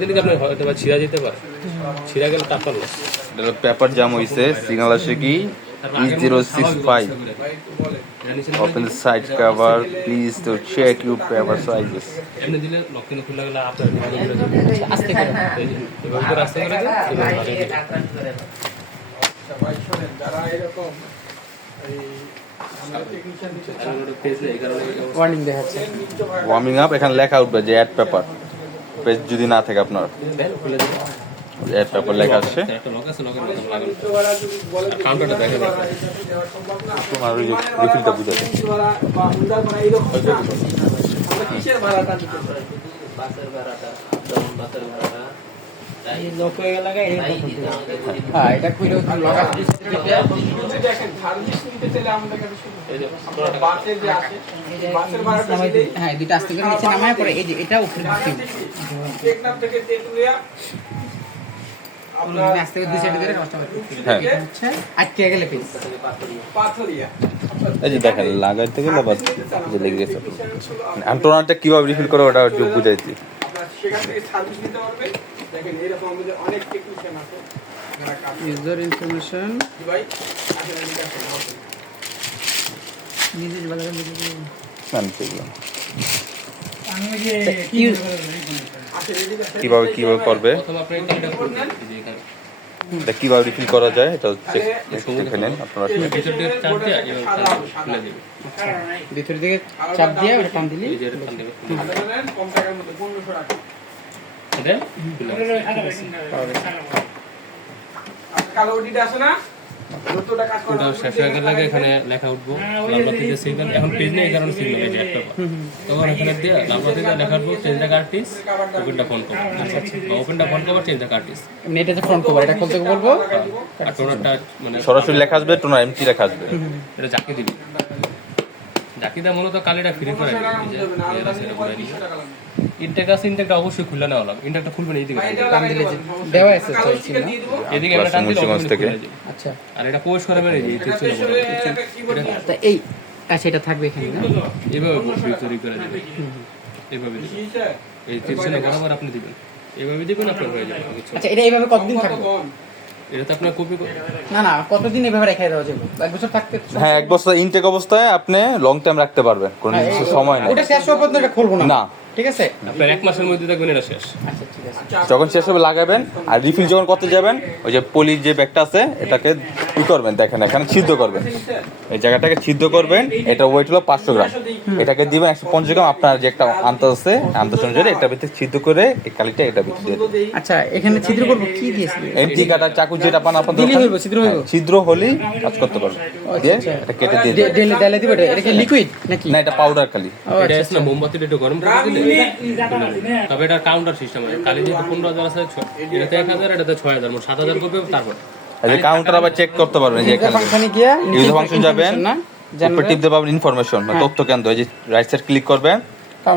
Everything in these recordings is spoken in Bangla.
দিলে কি আপনার হয়তো বা ছিঁড়া যেতে পারে ছিঁড়া গেলে টাকা লস পেপার জাম হইছে সিগনাল আসে কি zero six five Open the side cover. Please to check your paper sizes. এমনি দিলে লক কিনে খুলে গেলে আপনার এভাবে করে দেবে। আস্তে করে এভাবে করে আস্তে করে দেবে, এভাবে লাগিয়ে দেবে। সবাই শোনেন যারা এরকম এই আমাদের টেকনিশিয়ান নিচে আর ওটা পেজ নেই, এই কারণে এই অবস্থা। ওয়ার্নিং দেখাচ্ছে ওয়ার্মিং আপ এখানে লেখা উঠবে যে অ্যাড পেপার পেজ যদি না থাকে আপনার? অ্যাড পেপার লেখা আছে। ওই রিফিলটা? বাসের ভাড়াটা, যেমন বাসের ভাড়াটা, লোক হয়ে গেল হ্যাঁ এটা লগা দেখেন সার্ভিস নিতে চাইলে আমাদের কাছে শুধু এই যে, আপনার বাসে যে আছে বাসের ভাড়াটা দিলেই হ্যাঁ দুইটা আস্তে করে নিচে নামায় পরে এই যে এটা উপরে দিচ্ছি টেকনাফ থেকে তেঁতুলিয়া আপনার আস্তে করে দুই সাইডে করে কাস্টমার হ্যাঁ এটা হচ্ছে আটকে গেলে পিস পাথরিয়া। এই যে দেখেন লাগাইতে গেলে আবার যে লেগে গেছে। আমি টোনারটা কীভাবে রিফিল করে ওটা একটু বুঝাইছি সেখান থেকে সার্ভিস নিতে পারবে। দেখেন এরকম আমাদের অনেক টেকনিশিয়ান আছে। ইউজার ইনফরমেশন ভাই। নিজে। কীভাবে কীভাবে করবে? কীভাবে রিফিল করা যায় এটা দেখে নেন আপনারা ভিতর দিকে চাপ দিয়ে টান দিলি এটা কালো ওটিটা আছে না ওটা শেষ হয়ে গেলে এখানে লেখা উঠবো। লালবাতি যে সিগন্যাল এখন পেজ নেই এই কারণে সিগন্যাল এই যে একটা তখন এখানে দিয়ে দিয়ে লেখা উঠবো চেঞ্জ দ্য কার্টিস ওপেনটা ফোন কভার বা ওপেনটা phone cover change the curtis এমনি এটা ফ্রন্ট কভার এটা খুলতে বলব? আর টোনারটা মানে সরাসরি লেখা আসবে টোনার এমটি লেখা আসবে। এটা জাকি দিবি। জাকি দা মূলত কালিটা ফ্রি করে আছে ইনটেকটা অবশ্যই খুলে নেওয়া লাগবে। ইনটেকটা খুলবে না দিলে দেওয়া আছে? এদিকে একটা টান দিলে থেকে। আচ্ছা। আর এটা পোস্ট করে বেরিয়ে বলে। তা এই আচ্ছা এটা থাকবে এখানে না? এইভাবে তৈরি করে এইভাবে দিবেন এই তীরচিহ্ন বরাবর আপনি দিবেন। এইভাবে দিবেন আপনার হয়ে যাবে। আচ্ছা এটা এইভাবে কতদিন থাকবে? এটা তো আপনার কপি না না কতদিন এইভাবে রেখে দেওয়া যাবে? এক বছর থাকতে হ্যাঁ এক বছর ইনটেক অবস্থায় আপনি লং টাইম রাখতে পারবেন কোনো হ্যাঁ, নির্দিষ্ট সময় নেই। ওটা শেষ হওয়ার পর্যন্ত এটা খুলবো না? না। ঠিক আছে? আপনার এক মাসের মধ্যে দেখবেন এটা শেষ। আচ্ছা ঠিক আছে। যখন শেষ হবে লাগাবেন আর রিফিল যখন করতে যাবেন ওই যে পলির যে ব্যাগটা আছে এটাকে ই করবেন দেখেন এখানে ছিদ্র করবেন। এই জায়গাটাকে ছিদ্র করবেন এটা ওয়েট হলো পাঁচশো গ্রাম। এটাকে দিবেন একশো পঞ্চাশ গ্রাম আপনার যে একটা আন্দাজ আছে আন্দাজ অনুযায়ী এটা ভিতরে ছিদ্র করে এই কালিটা এটা ভিতরে দিয়ে আচ্ছা এখানে ছিদ্র করব কি দিয়েছিল এমটি কাটা চাকু যেটা পান আপনার দিলেই দরকার, হইবো, ছিদ্র হইবো? হ্যাঁ, ছিদ্র হলেই কাজ করতে পারবেন দিয়ে এটা কেটে দিয়ে ডেলে ডেলে দিবে এটা এটা কি লিকুইড নাকি? না এটা পাউডার কালি এটা আচ্ছা। আছে না মোমবাতিটা একটু গরম করে দিলে? তবে এটা কাউন্টার সিস্টেম আছে। কালি পনেরো হাজার আছে ছ- এটাতে এক হাজার এটাতে ছয় হাজার মোট সাত হাজার করবে তারপর। এই কাউন্টার আবার চেক করতে পারবেন যে এখানে গিয়া ইউজার ফাংশন যাবেন উপরে টিপ দিয়ে পাবেন ইনফরমেশন মানে তথ্য কেন্দ্র এই যে রাইট সাইড ক্লিক করবেন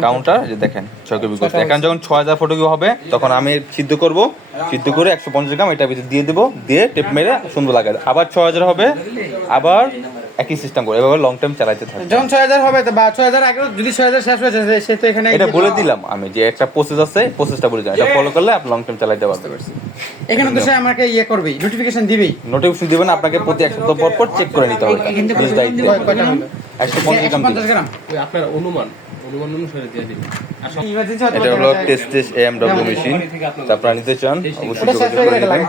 কাউন্টার যে দেখেন ছয় কপি করতে এখন যখন ছয় হাজার ফটো হবে তখন আমি সিদ্ধ করব সিদ্ধ করে একশো পঞ্চাশ গ্রাম এটা ভিতরে দিয়ে দেবো দিয়ে টেপ মেরে সুন্দর লাগাই আবার ছয় হাজার হবে আবার একই সিস্টেম করে এভাবে লং টাইম চালাইতে থাকবে। যখন ছয় হাজার হবে তো বা ছয় হাজার আগে যদি ছয় হাজার শেষ হয়ে যায় সে তো এখানে এটা বলে দিলাম আমি যে একটা প্রসেস আছে প্রসেসটা বলে দিলাম। এটা ফলো করলে আপনি লং টাইম চালাইতে পারবেন। এখানে তো সে আমাকে ইয়ে করবেই নোটিফিকেশন দিবেই। নোটিফিকেশন দিবেন আপনাকে প্রতি এক সপ্তাহ পর পর চেক করে নিতে হবে। নিজ দায়িত্বে একশো পঞ্চাশ গ্রাম আপনার অনুমান অনুমান অনুসারে দিয়ে দিবেন। এটা হলো মেশিন তা আপনারা নিতে চান অবশ্যই যোগাযোগ করে নেবেন।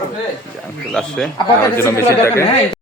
আসছে জন্য মেশিনটাকে হ্যাঁ